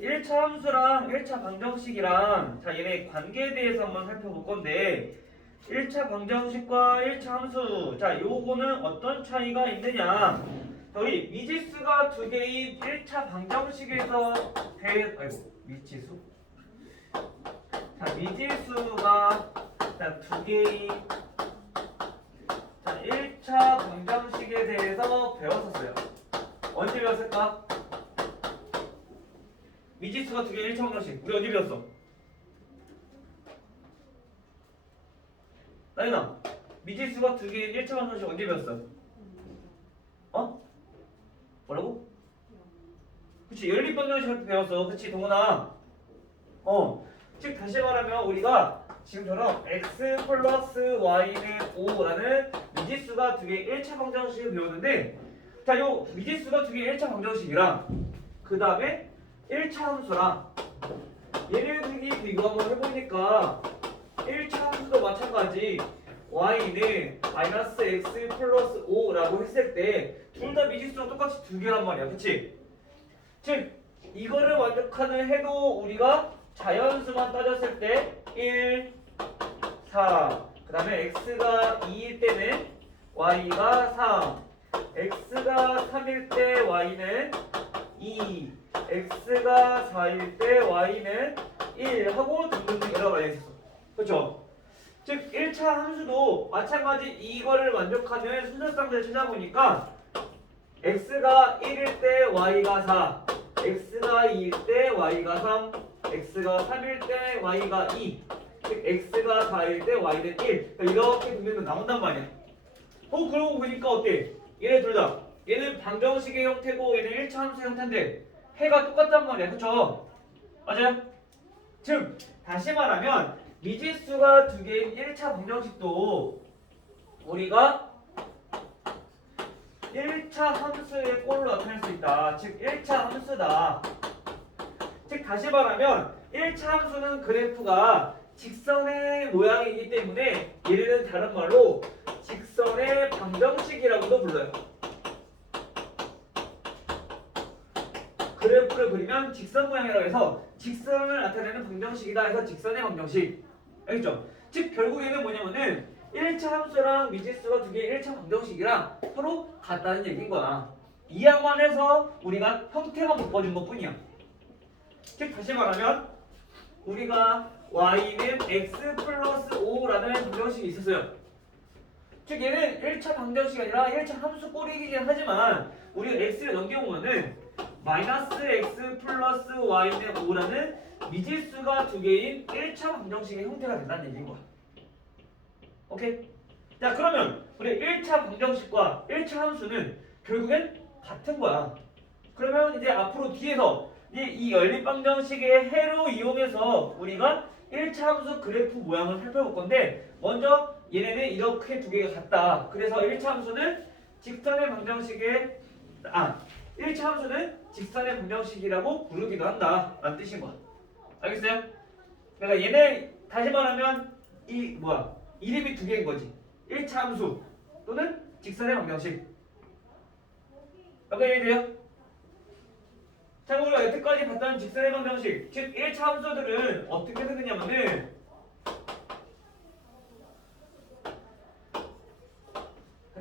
1차 함수랑 1차 방정식이랑 자 얘네 관계에 대해서 한번 살펴볼 건데 1차 방정식과 1차 함수 자 요거는 어떤 차이가 있느냐 자, 우리 미지수가 두 개인 1차 방정식에서 아이고 미지수 자 미지수가 자, 두 개인 자 1차 방정식에 대해서 배웠었어요. 언제 배웠을까? 미지수가 두 개의 1차 방정식 우리 어디 배웠어? 나연아 미지수가 두 개의 1차 방정식 언제 배웠어? 어? 뭐라고? 그치 연립 방정식 할 때 배웠어. 그치 동훈아 즉 다시 말하면 우리가 지금처럼 x 플러스 y는 5라는 미지수가 두 개의 1차 방정식을 배웠는데 자 요 미지수가 두 개의 1차 방정식이랑 그 다음에 1차 함수랑 얘네들이 비교 한번 해보니까 1차 함수도 마찬가지 y는 마이너스 x 플러스 5라고 했을 때 둘 다 미지수랑 똑같이 두 개란 말이야. 그치? 즉 이거를 완벽하는 해도 우리가 자연수만 따졌을 때 1, 4, 그 다음에 x가 2일 때는 y가 3, x가 3일 때 y는 2, x가 4일 때 y는 1 하고 등등등 여러 가지가 있었어. 그렇죠? 즉 1차 함수도 마찬가지 이거를 만족하는 순서상들을 찾아보니까 x가 1일 때 y가 4, x가 2일 때 y가 3, x가 3일 때 y가 2, 즉 x가 4일 때 y는 1 이렇게 분명히 나온단 말이야. 그러고 보니까 어때? 얘네 둘 다 얘는 방정식의 형태고 얘는 1차 함수의 형태인데 해가 똑같단 말이야. 그쵸? 맞아요? 즉 다시 말하면 미지수가 두 개인 1차 방정식도 우리가 1차 함수의 꼴로 나타낼 수 있다. 즉 1차 함수다. 즉 다시 말하면 1차 함수는 그래프가 직선의 모양이기 때문에 얘는 다른 말로 직선의 방정식이라고도 불러요. 그래프를 그리면 직선 모양이라고 해서 직선을 나타내는 방정식이다 해서 직선의 방정식. 알겠죠? 즉 결국에는 뭐냐면은 1차 함수랑 미지수가 두 개의 1차 방정식이랑 서로 같다는 얘기인 거야. 이해만 해서 우리가 형태만 바꿔준 것 뿐이야. 즉 다시 말하면 우리가 y는 x 플러스 5라는 방정식이 있었어요. 즉 얘는 1차 방정식이 아니라 1차 함수 꼴이긴 하지만 우리가 x를 넘겨보면은 마이너스 x 플러스 y는 5라는 미지수가 두 개인 1차 방정식의 형태가 된다는 얘기인 거야. 오케이? 자 그러면 우리 1차 방정식과 1차 함수는 결국엔 같은 거야. 그러면 이제 앞으로 뒤에서 이 연립 방정식의 해로 이용해서 우리가 1차 함수 그래프 모양을 살펴볼 건데 먼저 얘네는 이렇게 두 개가 같다. 그래서 1차 함수는 직선의 방정식의 1차 함수는 직선의 방정식이라고 부르기도 한다 라는 뜻인 거야. 알겠어요? 그러니까 얘네 다시 말하면 이름이 두 개인 거지. 1차 함수 또는 직선의 방정식. 이렇게 이해돼요? 자, 우리가 여태까지 봤던 직선의 방정식, 즉 1차 함수들은 어떻게 되느냐면은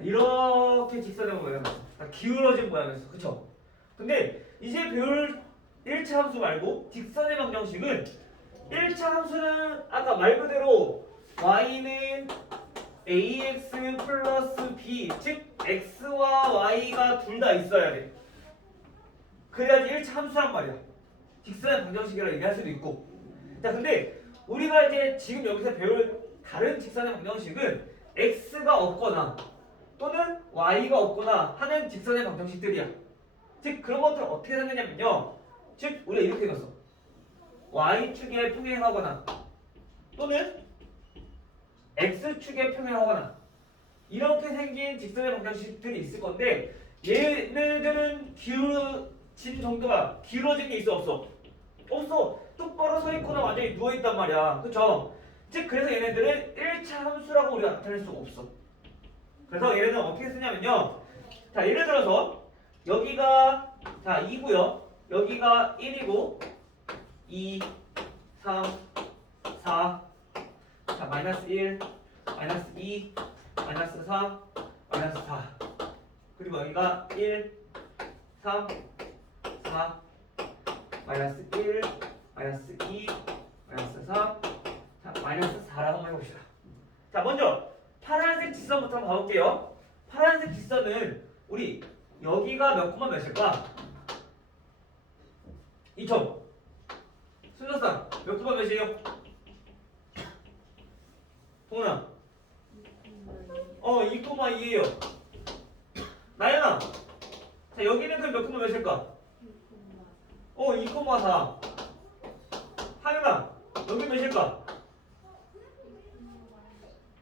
이렇게 직선의 모양이었어. 기울어진 모양이었어. 그쵸? 근데 이제 배울 1차 함수 말고 직선의 방정식은 1차 함수는 아까 말 그대로 y는 ax 플러스 b 즉 x와 y가 둘 다 있어야 돼. 그래야지 1차 함수란 말이야. 직선의 방정식이라고 얘기할 수도 있고. 자 근데 우리가 이제 지금 여기서 배울 다른 직선의 방정식은 x가 없거나 또는 y가 없거나 하는 직선의 방정식들이야. 즉 그런 것들을 어떻게 생겼냐면요. 즉 우리가 이렇게 해놨어. y축에 평행하거나 또는 x축에 평행하거나 이렇게 생긴 직선의 방정식들이 있을 건데 얘네들은 기울어진 정도가 기울어진 게 있어 없어? 없어. 똑바로 서 있거나 완전히 누워 있단 말이야. 그쵸? 즉 그래서 얘네들은 1차 함수라고 우리가 나타낼 수가 없어. 그래서 얘네들은 어떻게 쓰냐면요. 자 예를 들어서 여기가 자 2고요. 여기가 1이고 2, 3, 4. 자, 마이너스 1, 마이너스 2, 마이너스 3, 마이너스 4. 그리고 여기가 1, 3, 4, 마이너스 1, 마이너스 2, 마이너스 3. 자, 마이너스 4라고 한번 해봅시다. 자, 먼저 파란색 직선부터 한번 가볼게요. 파란색 직선은 우리 여기가 몇 콤마 몇일까? 2점. 순서상 몇 콤마 몇이에요? 동훈아. 2,2예요. 나연아. 자, 여기는 그럼 몇 콤마 몇일까? 2,4. 하윤아. 여기 몇일까?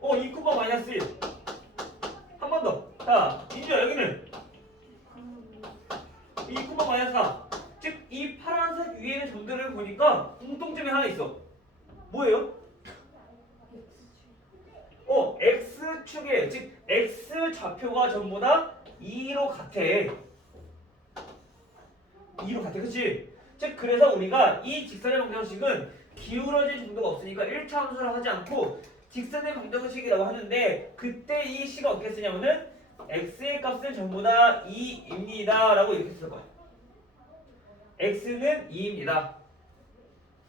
2, 마이너스 1. 한 번 더. 자, 인주야 여기는 2, 마이너스 4. 즉, 이 파란색 위에 있는 점들을 보니까 공통점이 하나 있어. 뭐예요? X축에, 즉 X 좌표가 전부 다 2로 같아. 2로 같아, 그치? 즉, 그래서 우리가 이 직선의 방정식은 기울어질 정도가 없으니까 1차 함수를 하지 않고 직선의 방정식이라고 하는데, 그때 이 식을 어떻게 쓰냐면은 x의 값은 전부 다 2입니다 라고 이렇게 쓸 거야. x는 2입니다.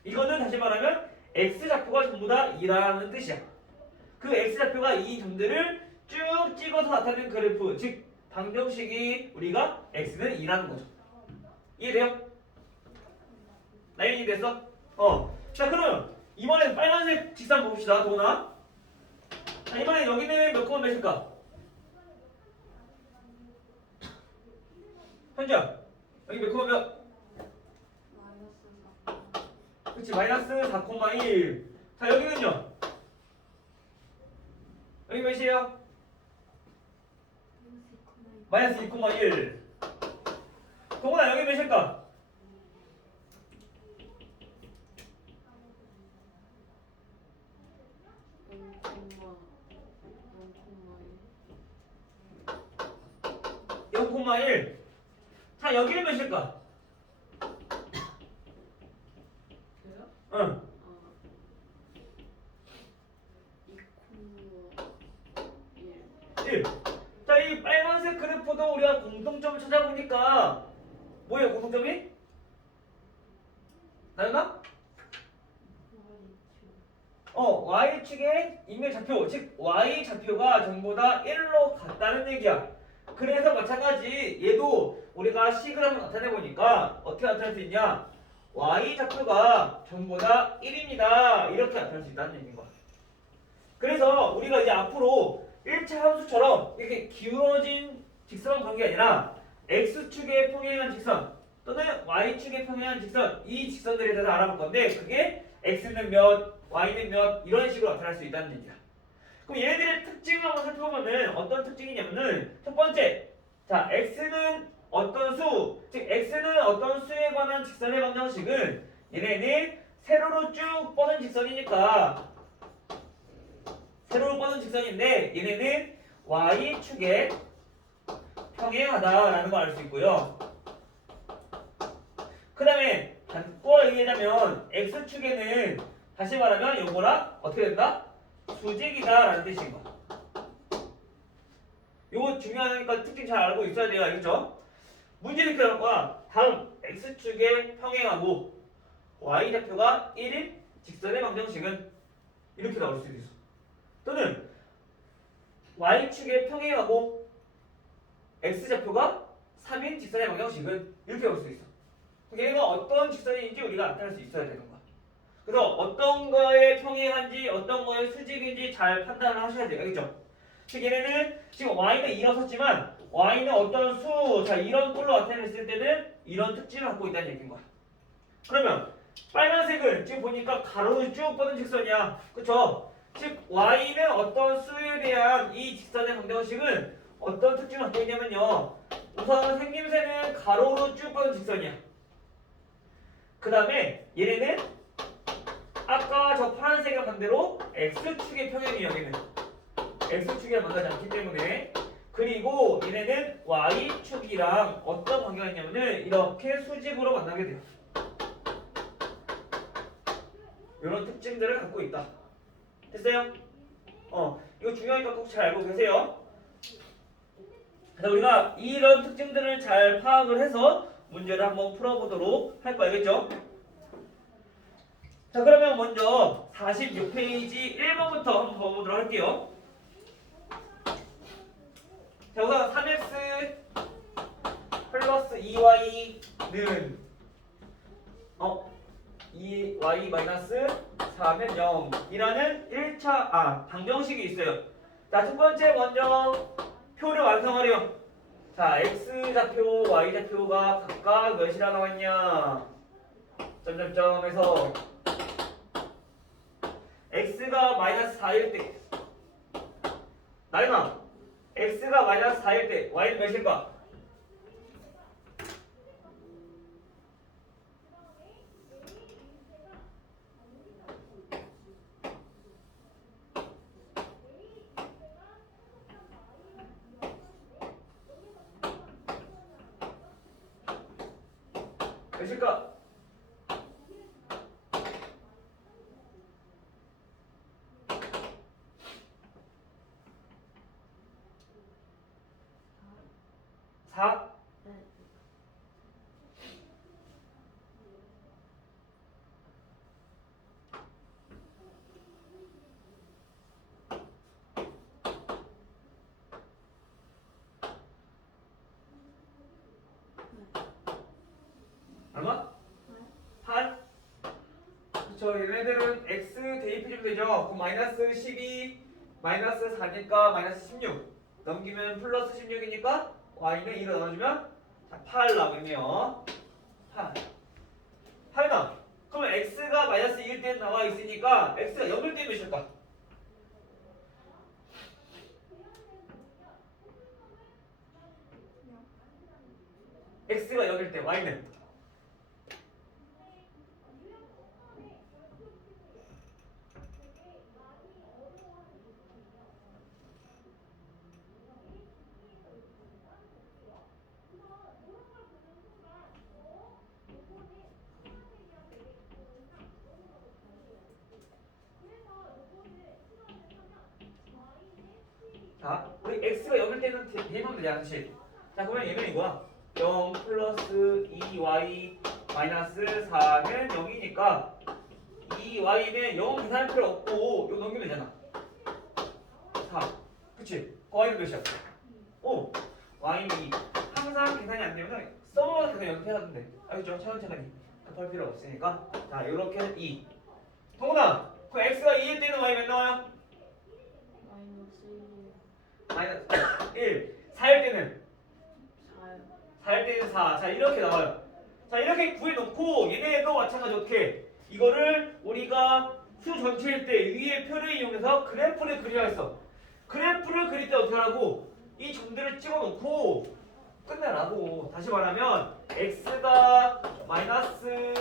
이거는 다시 말하면 x좌표가 전부 다 2라는 뜻이야. 그 x좌표가 2인 점들을 쭉 찍어서 나타내는 그래프, 즉 방정식이 우리가 x는 2라는 거죠. 이해돼요? 나연이 됐어? 자, 그럼 이번엔 빨간색 직선 봅시다. 도나. 자, 이번엔 여기는 몇 콤마 몇일까? 현주야, 여기 몇 콤마 몇? 그치, 마이너스 4,1. 자, 여기는요? 여기 몇이에요? 마이너스 2,1. 동훈아, 여기 몇일까? 콤마 1. 자, 여기는 몇일까? 그래요? 응. 1. 자, 이 빨간색 그래프도 우리가 공통점을 찾아보니까 뭐예요, 공통점이? 나연아? Y축의 인멸좌표, 즉 Y좌표가 전부 다 1로 같다는 얘기야. 그래서 마찬가지 얘도 우리가 식을 한번 나타내보니까 어떻게 나타낼 수 있냐? Y좌표가 전부 다 1입니다. 이렇게 나타낼 수 있다는 얘기인 거야. 그래서 우리가 이제 앞으로 1차 함수처럼 이렇게 기울어진 직선만 보는 게 아니라 X축에 평행한 직선 또는 Y축에 평행한 직선, 이 직선들에 대해서 알아볼 건데, 그게 X는 몇, Y는 몇, 이런 식으로 나타날 수 있다는 얘기야. 그럼 얘네들의 특징을 한번 살펴보면 어떤 특징이냐면은, 첫 번째, 자, X는 어떤 수, 즉 X는 어떤 수에 관한 직선의 방정식은 얘네는 세로로 쭉 뻗은 직선이니까, 세로로 뻗은 직선인데 얘네는 Y축에 평행하다라는 걸 알 수 있고요. 그 다음에 바꿔 얘기하자면 X축에는 다시 말하면 요거랑 어떻게 된다? 수직이다라는 뜻인 거야. 요거 중요하니까 특징 잘 알고 있어야 돼요. 알겠죠? 문제 이렇게 나올 거야. 다음 X축에 평행하고 Y좌표가 1인 직선의 방정식은 이렇게 나올 수도 있어. 또는 Y축에 평행하고 X좌표가 3인 직선의 방정식은 이렇게 나올 수 있어. 얘가 어떤 직선인지 우리가 나타낼 수 있어야 되는 거야. 그래서 어떤 거에 평행한지 어떤 거에 수직인지 잘 판단을 하셔야 돼요. 알겠죠? 즉 얘네는 지금 Y는 일어섰지만 Y는 어떤 수, 자 이런 꼴로 나타냈을 때는 이런 특징을 갖고 있다는 얘기인 거야. 그러면 빨간색은 지금 보니까 가로로 쭉 뻗은 직선이야. 그쵸? 즉 Y는 어떤 수에 대한 이 직선의 방정식은 어떤 특징을 갖고 있냐면요, 우선 생김새는 가로로 쭉 뻗은 직선이야. 그 다음에 얘네는 아까 저 파란색과 반대로 X축의 평행이에요. 여기는 X축이랑 만나지 않기 때문에. 그리고 얘네는 Y축이랑 어떤 관계가 있냐면은 이렇게 수직으로 만나게 돼요. 이런 특징들을 갖고 있다. 됐어요? 이거 중요하니까 꼭 잘 알고 계세요. 그래서 우리가 이런 특징들을 잘 파악을 해서 문제를 한번 풀어보도록 할 거 알겠죠? 자, 그러면 먼저 46페이지 1번부터 한번 봐보도록 할게요. 자, 우선 3x 플러스 2y는 2y 마이너스 4면 0이라는 1차 방정식이 있어요. 자, 첫 번째 먼저 표를 완성하렴. 자, x좌표, y좌표가 각각 몇이라 나왔냐? 점점점에서 x가 마이너스 4일 때 나연아, x가 마이너스 4일 때 y는 몇일까? 몇일까? 사? 얼마? 8? 그쵸, 얘네들은 x 대입해주면 되죠. 그럼 마이너스 12 마이너스 4니까 마이너스 16 넘기면 플러스 16이니까 y는 2로 나눠주면 자, 8 나오겠네요. 8나 그러면 x가 마이너스 2일 때 나와 있으니까 x가 0일 때 몇일까? x가 0일 때 y는 자, 우리 x가 0일 때는 대입하면 되지 않지? 자, 그러면 얘는 이거야. 0 플러스 2y 마이너스 4는 0이니까 2y는 0 계산할 필요 없고 이거 넘기면 되잖아. 4. 그치? y는 몇이야? 오! y는 2. 항상 계산이 안 되면 써먹어서 계산 연습해야 하는데. 알겠죠? 차근차근히 급할 필요 없으니까. 자, 이렇게 2. 동훈아! 그 x가 2일 때는 y 몇 나와요? 마이너스 1. 4일 때는? 4일 때는 4. 자, 이렇게 나와요. 자, 이렇게 구해놓고 얘네도 마찬가지 어떻게? 이거를 우리가 수 전체일 때 위에 표를 이용해서 그래프를 그리라 했어. 그래프를 그릴 때 어떻게 하라고? 이 점들을 찍어놓고 끝내라고. 다시 말하면 x가 마이너스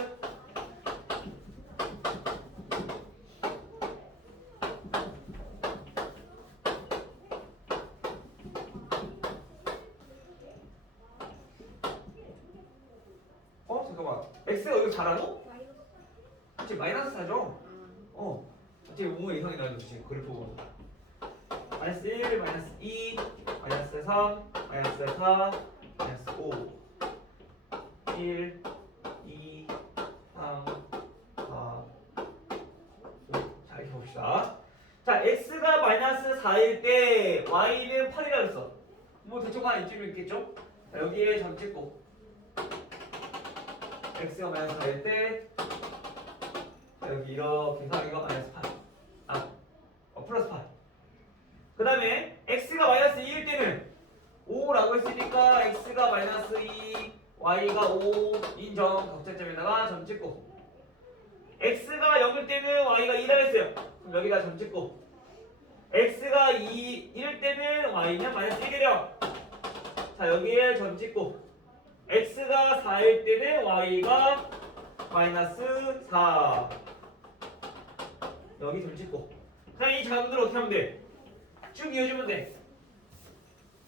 잠깐만. x가 여기 4라고? 그치, 마이너스 4죠? 어떻게 5 이상이 나와도 지금 그래프 보면 마이너스 1, 마이너스 2, 마이너스 3, 마이너스 4, 마이너스 5 1, 2, 3, 4 자, 이렇게 봅시다. 자, x가 마이너스 4일 때 y는 8이라고 했어. 뭐 대충 한 이쯤 있겠죠? 자, 여기에 점 찍고 x가 마이너스 4일 때 여기 이렇게 해서 이거 마이너스 8 플러스 8. 그 다음에 x가 마이너스 2일 때는 5라고 했으니까 x가 마이너스 2 y가 5 인정 각자점에다가 점 찍고 x가 0일 때는 y가 2라 했어요. 그럼 여기다 점 찍고 x가 1일 때는 y는 마이너스 1이래요. 자, 여기에 점 찍고 x가 4일 때는 y가 마이너스 4 여기 점 찍고 그냥 이 자금들을 어떻게 하면 돼? 쭉 이어주면 돼.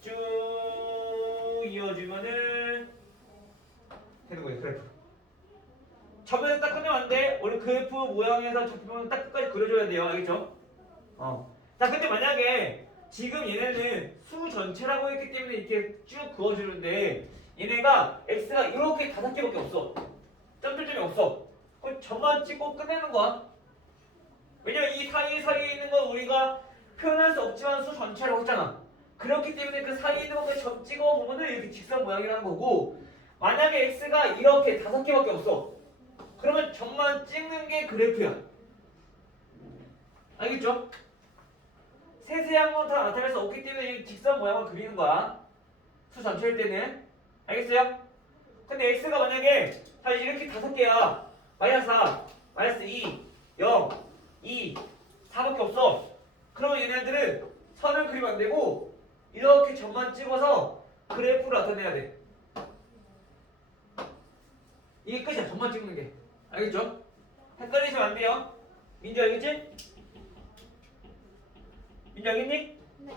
쭉 이어주면은 되는 거예요. 그래프 점에서 딱 끝내면 안 돼. 우리 그래프 모양에서 좌표면 딱 끝까지 그려줘야 돼요. 알겠죠? 자, 근데 만약에 지금 얘네는 수 전체라고 했기 때문에 이렇게 쭉 그어주는데 얘네가 x가 이렇게 5개밖에 없어. 점점점이 없어. 그럼 점만 찍고 끝내는 거야. 왜냐면 이 사이에 있는 건 우리가 표현할 수 없지만 수 전체라고 했잖아. 그렇기 때문에 그 사이에 있는 것까지 점 찍어 보면은 이렇게 직선 모양이라는 거고, 만약에 x가 이렇게 5개밖에 없어. 그러면 점만 찍는 게 그래프야. 알겠죠? 세세한 건 다 나타낼 수 없기 때문에 이 직선 모양을 그리는 거야. 수 전체일 때는. 알겠어요? 근데 x가 만약에 사실 이렇게 5개야. 마이너스 4, 마이너스 2, 0, 2, 4밖에 없어. 그러면 얘네들은 선을 그리면 안 되고 이렇게 점만 찍어서 그래프를 나타내야 돼. 이게 끝이야. 점만 찍는 게. 알겠죠? 헷갈리시면 안 돼요. 민주 알겠지? 민주 알겠니? 네.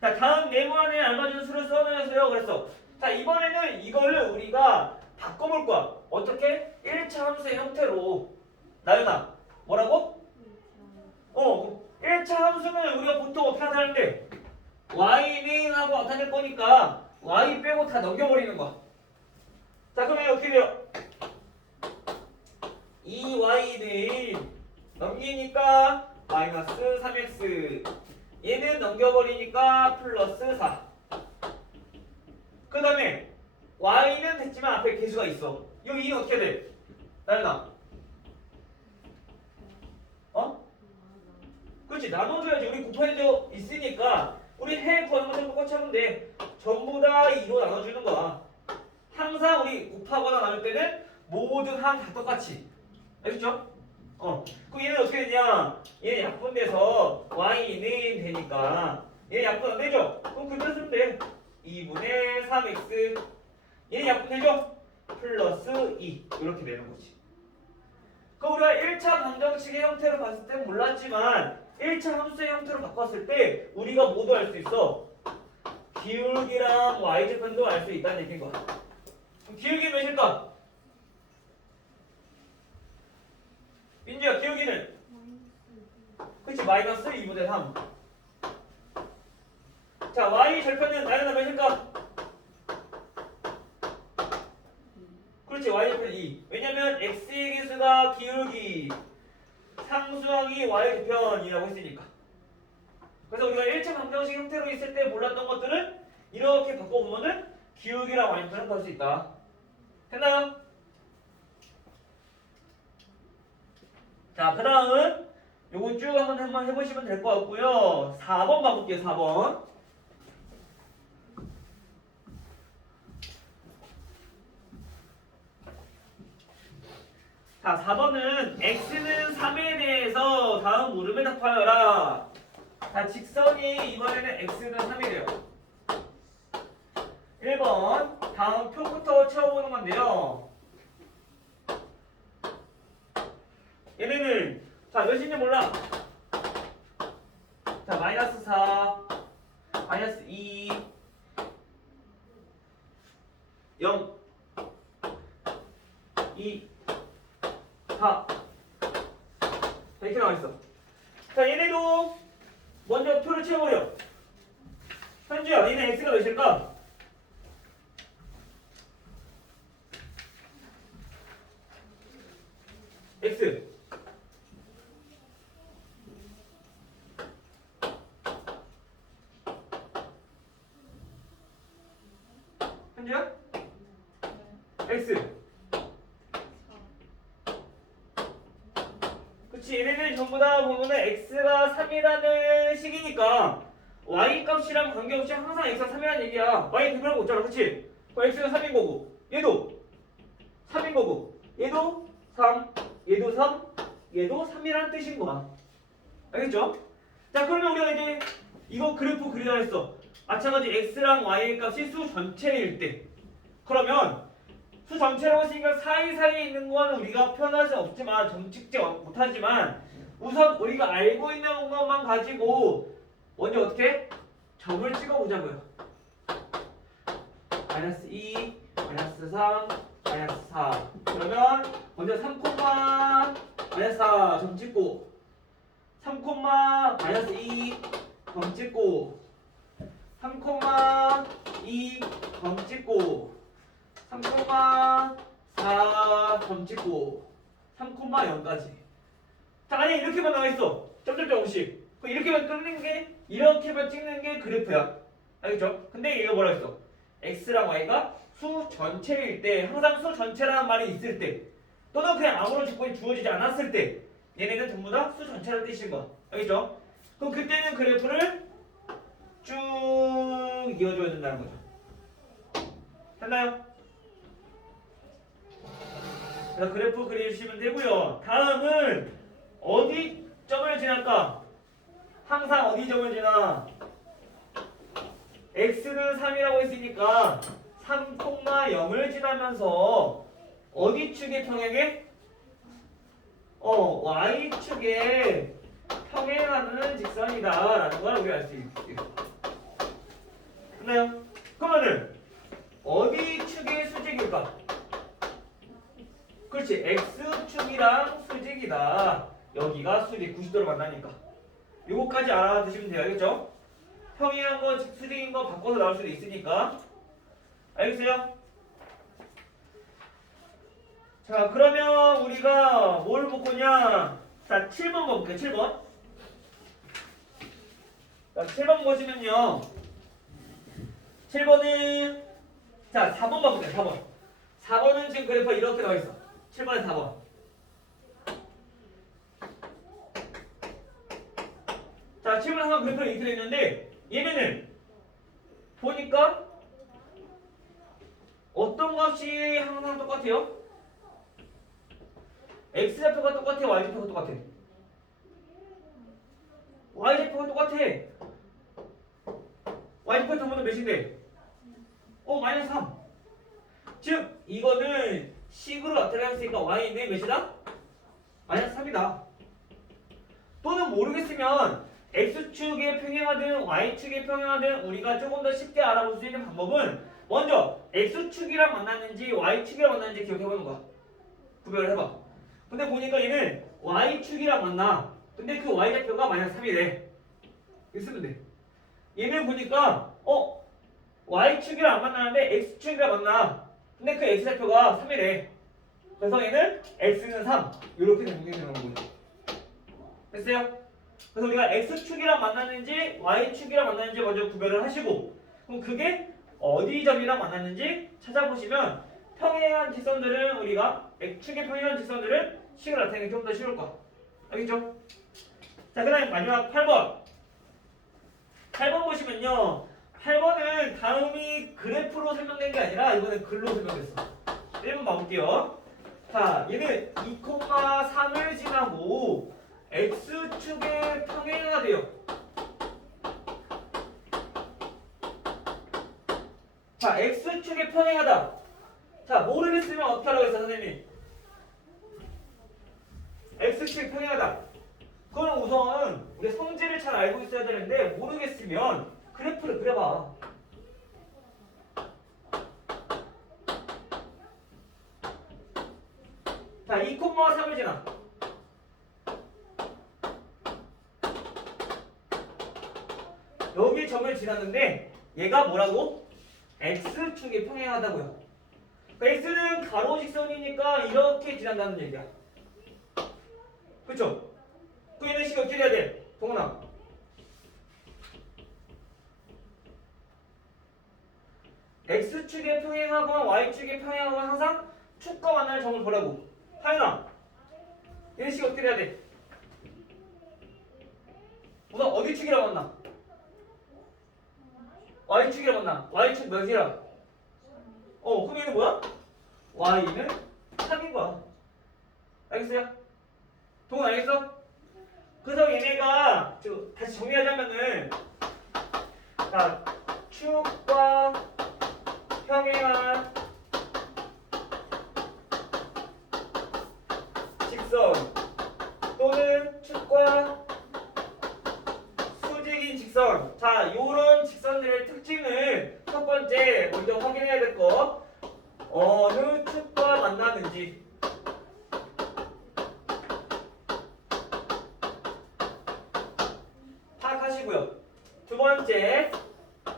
자, 다음 네모안에 알맞은 수를 써내세요. 그랬어. 자, 이번에는 이거를 우리가 바꿔볼 거야. 어떻게? 1차 함수의 형태로. 나연아, 뭐라고? 1차 함수는 우리가 보통 어떻게 하는데 y는 하고 나타낼 거니까 y 빼고 다 넘겨버리는 거야. 자, 그러면 어떻게 돼요? 2y는 넘기니까 마이너스 3x, 얘는 넘겨버리니까 플러스 4. 그 다음에 y는 됐지만 앞에 계수가 있어. 여기 2는 어떻게 돼? 나연아, 그렇지, 나눠줘야지. 우리 곱해져 있으니까 우리 해 구하는 것처럼 똑같이 하면 돼. 전부 다 2로 나눠주는 거야. 항상 우리 곱하거나 나눌 때는 모든 항 다 똑같이. 알겠죠? 그럼 얘는 어떻게 되냐? 얘는 약분돼서 y는 되니까 얘는 약분 안 되죠? 그럼 그대로 쓰면 돼. 2분의 3x, 얘는 약분되죠? 플러스 2 이렇게 되는 거지. 그럼 우리가 1차 방정식의 형태로 봤을 땐 몰랐지만 1차 함수의 형태로 바꿨을 때 우리가 모두 알 수 있어. 기울기랑 y제편도 알 수 있다는 얘기인 거야. 그럼 기울기 몇일까? 민주야, 기울기는? 그치, 마이너스 2분의 3. 자, y 절편은 나연아 몇일까? 그렇지, y절편 2. 왜냐면 x의 개수가 기울기, 상수항이 y절편이라고 했으니까. 그래서 우리가 1차 방정식 형태로 있을 때 몰랐던 것들은 이렇게 바꿔보면은 기울기랑 y절편을 구할 수 있다. 됐나요? 자, 그 다음 요거 쭉 한번 해보시면 될 것 같고요. 4번 봐볼게요. 4번. 자, 4번은 x는 3에 대해서 다음 물음에 답하여라. 자, 직선이 이번에는 x는 3이래요. 1번 다음 표부터 채워보는 건데요. 얘네는 자, 몇인지 몰라. 자, 마이너스 4, 마이너스 2, 0, 2, 4. 자, 이렇게 나와있어. 자, 얘네도 먼저 표를 채워버려. 현주야, 얘네 x가 몇일까? x. 현주야? x. 그치, 얘네들 전부 다 보면은 x가 3이라는 식이니까 y 값이랑 관계없이 항상 x가 3이라는 얘기야. y 대표하고 있잖아. 그치? 그럼 x가 3인 거고 얘도 3인 거고 얘도 3, 얘도 3, 얘도 3이라는 뜻인 거야. 알겠죠? 자, 그러면 우리가 이제 이거 그래프 그리자 했어. 마찬가지 x랑 y의 값이 수 전체일 때, 그러면 수 전체라고 했으니까 사이사이에 있는 건 우리가 표현할 수 없지만 점찍지 못하지만 우선 우리가 알고 있는 것만 가지고 먼저 어떻게? 점을 찍어보자고요. 마이너스 2, 마이너스 3, 마이너스 4. 그러면 먼저 3, 마이너스 4 점 찍고 3 마이너스 2 점 찍고 3 2 점 찍고 3 4 점 찍고 3 0까지. 자, 아니 이렇게만 나와 있어. 점점점 없이. 이렇게만 끊는 게 이렇게만 찍는 게 그래프야. 알겠죠? 근데 얘가 뭐라 했어? x랑 y가 수 전체일 때, 항상 수 전체라는 말이 있을 때, 또는 그냥 아무런 조건이 주어지지 않았을 때, 얘네는 전부 다 수 전체라는 뜻인 거야. 알겠죠? 그럼 그때는 그래프를 쭉 이어줘야 된다는 거죠. 됐나요? 그래서 그래프 그려주시면 되고요. 다음은 어디 점을 지날까? 항상 어디 점을 지나? x는 3이라고 했으니까 3,0을 지나면서 어디 축에 평행해? y축에 평행하는 직선이다 라는 걸 우리가 알 수 있어요. 됐나요? 그러면은 어디 축의 수직일까? 그렇지, x축이랑 수직이다. 여기가 수직 90도로 만나니까 요거까지 알아두시면 돼요. 알겠죠? 평행한 거 수직인 거 바꿔서 나올 수도 있으니까. 알겠어요? 자, 그러면 우리가 뭘 볼 거냐? 자, 7번 볼게요. 7번. 자, 7번 보시면요. 7번은 자, 4번 봐볼게요. 4번. 4번은 지금 그래프가 이렇게 나와 있어. 7번에 4번. 자, 7번 항상 그래프가 이렇게 있는데 얘네는 보니까 어떤 값이 항상 똑같아요? x좌표가 똑같아, y좌표가 똑같아. y좌표가 똑같아. y좌표 더보면 몇인데? 마이너스 3. 즉 이거는 식으로 나타냈으니까 y는 몇이다? 마이너스 3이다. 또는 모르겠으면 x축에 평행하든 y축에 평행하든 우리가 조금 더 쉽게 알아볼 수 있는 방법은 먼저 x축이랑 만났는지 y축이랑 만났는지 기억해보는 거야. 구별을 해봐. 근데 보니까 얘는 y축이랑 만나. 근데 그 y좌표가 마이너스 3이래. 이렇게 쓰면 돼. 얘는 보니까 y축이랑 안 만나는데 x축이랑 만나. 근데 그 x좌표가 3이래. 그래서 얘는 x는 3. 이렇게 정리되는 거죠. 됐어요? 그래서 우리가 x축이랑 만났는지 y축이랑 만났는지 먼저 구별을 하시고, 그럼 그게 어디 점이랑 만났는지 찾아보시면 평행한 직선들은 우리가 x축에 평행한 직선들은 식을 나타내기 좀 더 쉬울 거야. 알겠죠? 자, 그 다음에 마지막 8번. 8번 보시면요. 8번은 다음이 그래프로 설명된 게 아니라 이거는 글로 설명됐어. 1번 봐볼게요. 자, 얘는 2,3을 지나고 x축에 평행하대요. 자, x축에 평행하다. 자, 모르겠으면 어떻게 하라고 했어, 선생님이? x축에 평행하다. 그건 우선 우리 성질을 잘 알고 있어야 되는데 모르겠으면 그래프를 그려봐. 자, 2,3을 지나. 여기 점을 지났는데 얘가 뭐라고? x축에 평행하다고요. x는 가로직선이니까 이렇게 지난다는 얘기야. 그쵸? 그 얘는 식 어떻게 해야 돼? 동훈아. x축에 평행하거나 y축에 평행하거나 항상 축과 만나는 점을 보라고. 하윤아. 얘는 식 어떻게 해야 돼? 우선 어디 축이라고 만나? y축이라고 만나. y축 몇이라? 그럼 얘는 뭐야? y는 3인 거야. 알겠어요? 동훈 알겠어? 그래서 얘네가 다시 정리하자면은, 자, 축과 평행한 직선 또는 축과 수직인 직선. 자, 요런 직선들의 특징을 첫 번째 먼저 확인해야 될 거. 어느 축과 만나는지. 해주고요. 두 번째,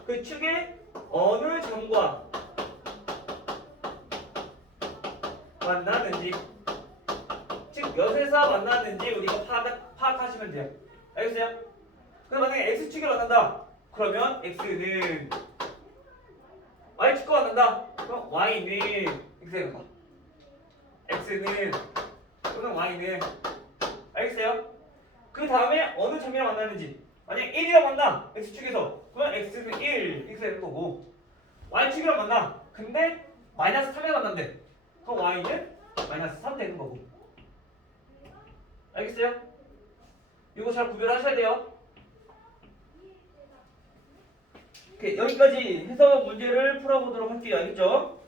그 축의 어느 점과 만나는지, 즉 몇에서 만나는지 우리가 파악하시면 돼요. 알겠어요? 그럼 만약에 x축이 만난다. 그러면 x는 y축과 만난다. 그럼 y는 x에 간다. x는 또는 y는 알겠어요? 그 다음에 어느 점이랑 만나는지 만약 1이랑 만나 x축에서 그러면 x는 1 x에 되는 거고 y축이랑 만나 근데 마이너스 3에 만난대 그럼 y는 마이너스 3 되는 거고 알겠어요? 이거 잘 구별하셔야 돼요. 오케이, 여기까지 해서 문제를 풀어보도록 할게요. 알겠죠?